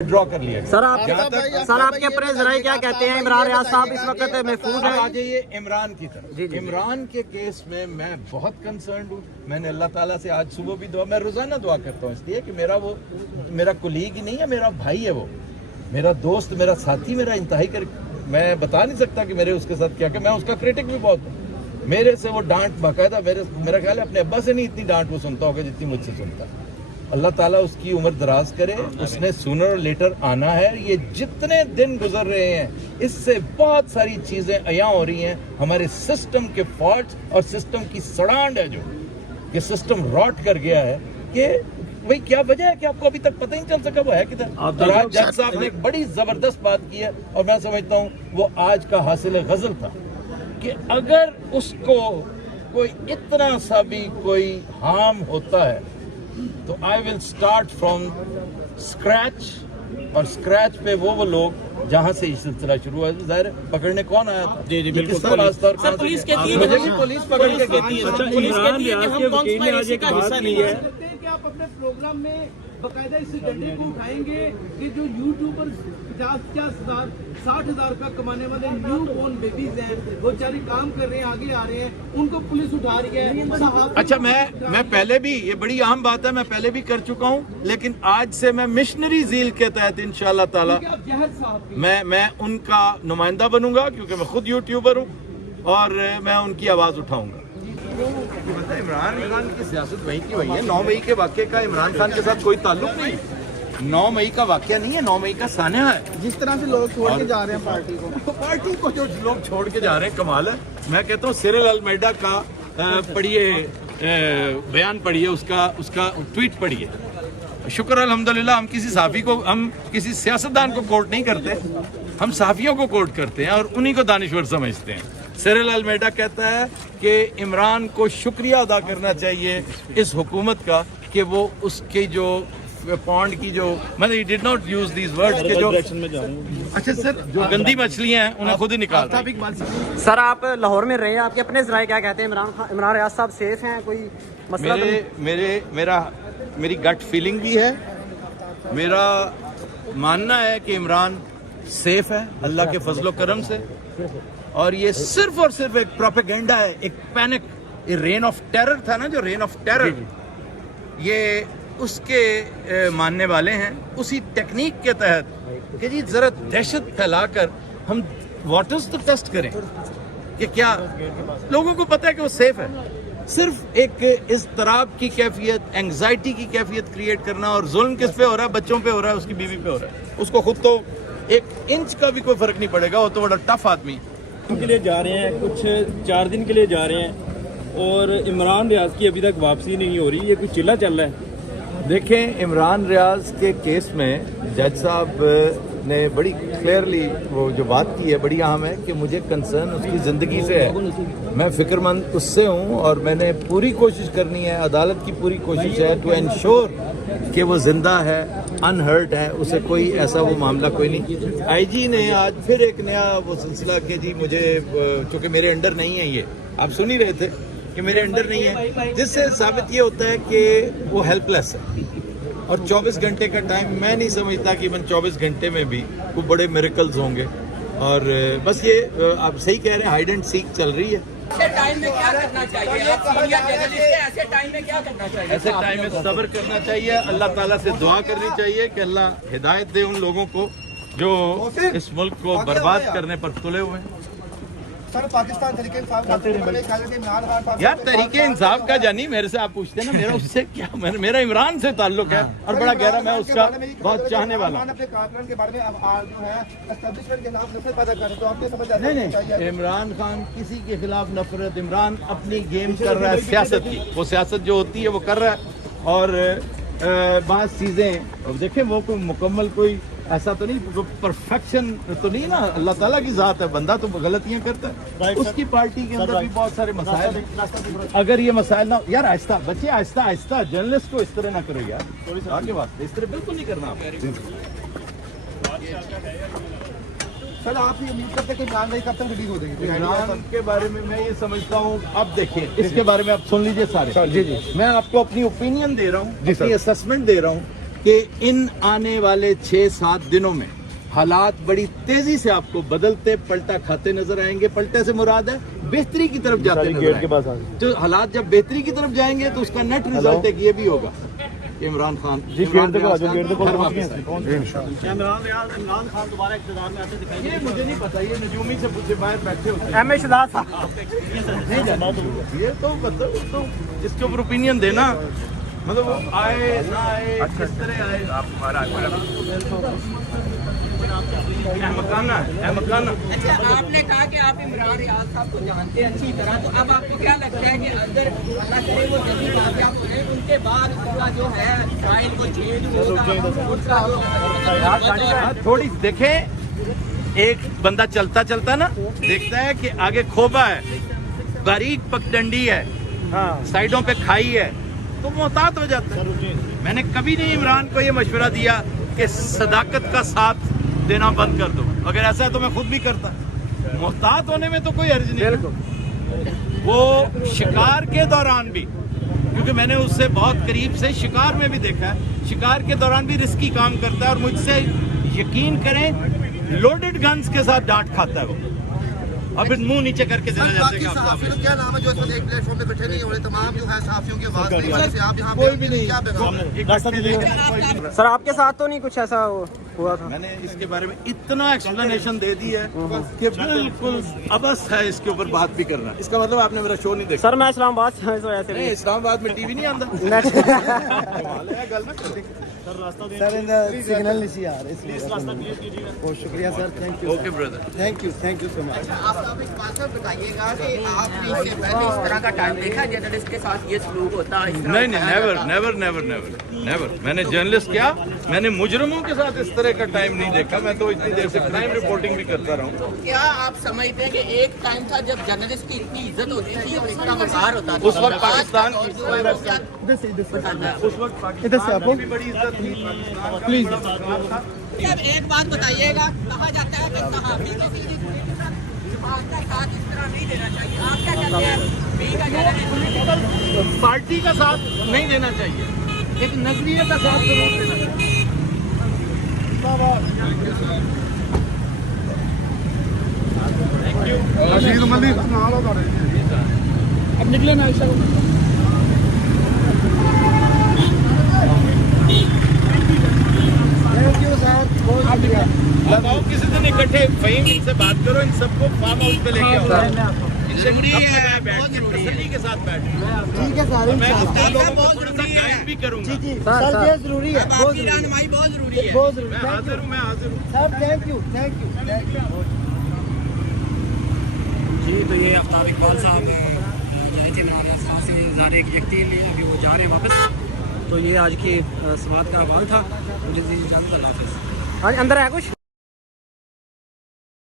Draw कर लिया sir आपके अपने ज़राए क्या कहते हैं? इमरान रियाज साहब इस वक्त महफूज है। आ जाइए इमरान की तरफ। इमरान के केस में मैं बहुत कंसर्न हूँ। मैंने अल्लाह ताला से आज सुबह भी दुआ, मैं रोजाना दुआ करता हूँ इसलिए कि मेरा कुलीग ही नहीं है, मेरा भाई है, वो मेरा दोस्त, मेरा साथी, मेरा इंतहाई कर, मैं बता नहीं सकता कि मेरे उसके साथ क्या, मैं उसका क्रिटिक भी बहुत हूँ। मेरे से वो डांट बाकायदा, मेरा ख्याल है अपने अब्बा से नहीं इतनी डांट वो सुनता होगा जितनी मुझसे सुनता है। अल्लाह ताला उसकी उम्र दराज करे, उसने सूनर और लेटर आना है। ये जितने दिन गुजर रहे हैं इससे बहुत सारी चीजें अया हो रही हैं, हमारे सिस्टम के फॉल्ट और सिस्टम की सड़ांड है, जो कि सिस्टम रॉट कर गया है। कि वही क्या वजह है कि आपको अभी तक पता ही नहीं चल सका वो है किधर। और आज जज साहब ने एक बड़ी जबरदस्त बात की है और मैं समझता हूँ वो आज का हासिल गजल था कि अगर उसको कोई इतना सा भी कोई हार्म होता है तो I will start from scratch. और स्क्रैच पे वो लोग जहाँ से इस सिलसिला शुरू हुआ, जाहिर पकड़ने कौन आया था? जी बिल्कुल। पुलिस कहती है, मुझे भी पुलिस पकड़ के कहती है। इमरान रियाज के वकील ने आज एक बात की है कि आप अपने प्रोग्राम में बकायदा इस डंडे को उठाएंगे कि जो यूट्यूबर 50,000 60,000 रुपया कमाने वाले न्यू बॉर्न बेबीज हैं, वो बेचारे काम कर रहे हैं, आगे आ रहे हैं, उनको पुलिस उठा रही है। अच्छा, मैं पहले भी, ये बड़ी अहम बात है, मैं पहले भी कर चुका हूँ, लेकिन आज से मैं मिशनरी ज़ील के तहत इंशाअल्लाह ताला मैं उनका नुमाइंदा बनूंगा, क्योंकि मैं खुद यूट्यूबर हूँ और मैं उनकी आवाज़ उठाऊंगा। इमरान खान की सियासत वही की वही है। 9 मई के वाक़े का इमरान खान के साथ कोई ताल्लुक नहीं। 9 मई का वाक़या नहीं है, 9 मई का सान्या है। जिस तरह से लोग छोड़ के जा रहे हैं पार्टी को जो लोग छोड़ के जा रहे हैं, कमाल है। मैं कहता हूँ सिरिल अलमेडा का पढ़िए, बयान पढ़िए, उसका ट्वीट पढ़िए। शुक्र अल्हम्दुलिल्लाह हम किसी सहाफ़ी को, हम किसी सियासतदान को कोर्ट नहीं करते, हम सहाफ़ियों को कोर्ट करते हैं और उन्हीं को दानिश्वर समझते हैं। सिरिल अलमेडा कहता है कि इमरान को शुक्रिया अदा करना चाहिए इस हुकूमत का कि वो उसके जो पौंड की जो, मतलब he did not use these words के जो, अच्छा सर, जो गंदी मछलियां हैं उन्हें खुद ही निकाल रहे हैं। सर आप लाहौर में रहे हैं, आपके अपने ज़राए क्या कहते हैं? इमरान रियाज साहब सेफ हैं? कोई मसला? मेरी गट फीलिंग भी है, मेरा मानना है कि इमरान सेफ है अल्लाह के फजलो करम से, और ये सिर्फ और सिर्फ एक प्रोपेगेंडा है, एक पैनिक, ये रेन ऑफ टेरर था ना, जो रेन ऑफ टेरर, ये उसके मानने वाले हैं, उसी टेक्निक के तहत कि जी जरा दहशत फैलाकर हम वाटर्स तो टेस्ट करें कि क्या लोगों को पता है कि वो सेफ है। सिर्फ एक इज़्तिराब की कैफियत, एंग्जाइटी की कैफियत क्रिएट करना, और जुल्म किस पे हो रहा है? बच्चों पे हो रहा है, उसकी बीवी पे हो रहा है, उसको खुद तो 1 इंच का भी कोई फर्क नहीं पड़ेगा, वो तो बड़ा टफ आदमी के लिए जा रहे हैं, कुछ 4 दिन के लिए जा रहे हैं और इमरान रियाज की अभी तक वापसी नहीं हो रही, ये कुछ चिल्ला चल रहा है। देखें, इमरान रियाज के केस में जज साहब ने बड़ी क्लियरली वो जो बात की है बड़ी अहम है कि मुझे कंसर्न उसकी ज़िंदगी से है, मैं फिक्रमंद उससे हूँ और मैंने पूरी कोशिश करनी है, अदालत की पूरी कोशिश है टू एंश्योर कि वो जिंदा है, अनहर्ट है, उसे कोई ऐसा वो मामला कोई नहीं। आईजी ने आज फिर एक नया वो सिलसिला कि जी मुझे, चूँकि मेरे अंडर नहीं है, ये आप सुन ही रहे थे कि मेरे अंडर नहीं है, जिससे साबित ये होता है कि वो हेल्पलेस है। और 24 घंटे का टाइम, मैं नहीं समझता कि इवन 24 घंटे में भी वो बड़े मिरेकल्स होंगे। और बस ये आप सही कह रहे हैं, हाइड एंड सीक चल रही है। ऐसे टाइम में क्या करना चाहिए? आप सीनियर जर्नलिस्ट हैं, ऐसे टाइम में क्या करना चाहिए? ऐसे टाइम में सब्र करना चाहिए, अल्लाह ताला से दुआ करनी चाहिए कि अल्लाह हिदायत दे उन लोगों को जो इस मुल्क को बर्बाद करने पर तुले हुए हैं। सर पाकिस्तान तरीके इंसाफ, यार तरीके इंसाफ का जानी, मेरे से आप पूछते हैं ना, मेरा उससे क्या, मेरा इमरान से ताल्लुक है और बड़ा गहरा, मैं उसका बहुत चाहने वाला हूँ। नहीं, इमरान खान किसी के खिलाफ नफरत, इमरान अपनी गेम कर रहा है सियासत की, वो सियासत जो होती है वो कर रहा है। और बात चीज़ें देखें, वो कोई मुकम्मल, कोई ऐसा तो नहीं, परफेक्शन तो नहीं ना, अल्लाह ताला की ज़ात है, बंदा तो गलतियां करता है, उसकी पार्टी के अंदर भी बहुत सारे मसाइल हैं। अगर ये मसाइल ना, यार आहिस्ता बच्चे, आहिस्ता आहिस्ता, जर्नलिस्ट को इस तरह ना करो यार, आगे बात इस तरह बिल्कुल नहीं करना। सर आप ये उम्मीद करते हैं कि इमरान भाई कब तक रिलीज हो जाएगी? इमरान के बारे में मैं ये समझता हूँ, अब देखिए इसके बारे में आप सुन लीजिए सारे। जी, मैं आपको अपनी ओपिनियन दे रहा हूँ, अपनी असेसमेंट दे रहा हूँ کہ ان آنے والے 6-7 دنوں میں حالات بڑی تیزی سے آپ کو بدلتے پلٹا کھاتے نظر آئیں گے. پلٹے سے مراد ہے بہتری کی طرف جاتے نظر آئیں گے. جو حالات جب بہتری کی طرف جائیں گے تو اس کا نیٹ ریزلٹ ایک یہ بھی ہوگا کہ عمران خان عمران خان دوبارہ اقتدار میں آتے دکھائی یہ مجھے نہیں پتا, یہ نجومی سے پوچھے باہر بیٹھے ہوتے ہیں. ایم اے شہزاد صاحب نہیں جانا تو یہ تو مطلب تو اس کے اوپر اوپینین دینا, مطلب وہ آئے نہ آئے کس طرح آئے آپ ہمارا مکانہ ہے مکانہ. اچھا آپ نے کہا کہ آپ عمران ریاض صاحب کو جانتے ہیں اچھی طرح, تو اب آپ کو کیا لگتا ہے کہ اندر اللہ کرے وہ جلدی کامیاب ہوئے, ان کے بعد اس کا جو ہے اسرائیل کو چینج ہوگا, تھوڑی دیکھیں, ایک بندہ چلتا چلتا نا دیکھتا ہے کہ آگے کھوبا ہے, باریک پگڈنڈی ہے, سائڈوں پہ کھائی ہے, تو محتاط ہو جاتا ہے. میں نے کبھی نہیں عمران کو یہ مشورہ دیا کہ صداقت کا ساتھ دینا بند کر دو, اگر ایسا ہے تو میں خود بھی کرتا. محتاط ہونے میں تو کوئی حرج نہیں. وہ شکار کے دوران بھی, کیونکہ میں نے اس سے بہت قریب سے شکار میں بھی دیکھا ہے, شکار کے دوران بھی رسکی کام کرتا ہے, اور مجھ سے یقین کریں لوڈڈ گنز کے ساتھ ڈانٹ کھاتا ہے وہ, اور پھر منہ نیچے کر کے چلا جاتا ہے کہ آپ صحافیوں کیا نام ہے جو اس وقت ایک پلیٹ فارم پہ بیٹھے نہیں ہو رہے, تمام جو ہے صحافیوں کی آواز نہیں آ رہی, آپ یہاں کوئی بھی نہیں. کیا پیغام ہے؟ سر آپ کے ساتھ تو نہیں کچھ ایسا ہوا تھا؟ میں نے اس کے بارے میں اتنا ایکسپلینیشن دے دی ہے کہ بالکل ابس ہے اس کے اوپر بات بھی کرنا. اس کا مطلب آپ نے میرا شو نہیں دیکھا. سر میں اسلام آباد سے ہوں, ایسے نہیں, اسلام آباد میں ٹی وی نہیں آتا. سگنل نہیں آ رہا, بہت شکریہ sir, thank you. Okay brother, thank you so much. آپ اس بات پر بتائیے گا کہ آپ نے اس سے پہلے اس طرح کا ٹائم دیکھا جرنلسٹ کے ساتھ یہ سلوک ہوتا ہے؟ نہیں نیور. میں نے جرنلسٹ کیا, میں نے مجرموں کے ساتھ اس طرح کا ٹائم نہیں دیکھا. میں تو اتنی دیر سے کرائم رپورٹنگ بھی کرتا رہا ہوں. کیا آپ سمجھتے ہیں کہ ایک ٹائم تھا جب جرنلسٹ کی اتنی عزت ہوتی تھی اور اتنا وقار ہوتا تھا؟ اس وقت پاکستان کی بھی بڑی عزت تھی. پلیز اب ایک بات بتائیے گا, کہا جاتا ہے کہ صحافی کو بھی جماعت کا ساتھ اس طرح نہیں دینا چاہیے, آپ کیا کہتے ہیں؟ بھی کا جرنلسٹ پارٹی کا ساتھ نہیں دینا چاہیے, ایک نظریے کا ساتھ ضرور دینا چاہیے. اب نکلے میں ایسا لگاؤ کسی دن اکٹھے, فہیم ان سے بات کرو, ان سب کو فارم ہاؤس پہ لے کے آؤ. ضروری ہے بیٹھ کے تسلی کے ساتھ بیٹھ. ٹھیک ہے سر, میں لوگوں کو تھوڑا سا گائڈ بھی کروں گا. سر یہ ضروری ہے, آپ کی رہنمائی بہت ضروری ہے. بہت ضروری میں حاضر ہوں. سر. Thank you. جی تو یہ آفتاب اقبال صاحب جائے تھے عمران ریاض سے انتظار ایک یقین نہیں, ابھی وہ جا رہے ہیں واپس. تو یہ آج کی سماعت کا احوال تھا. مجھے اجازت, اللہ حافظ. اندر ہے کچھ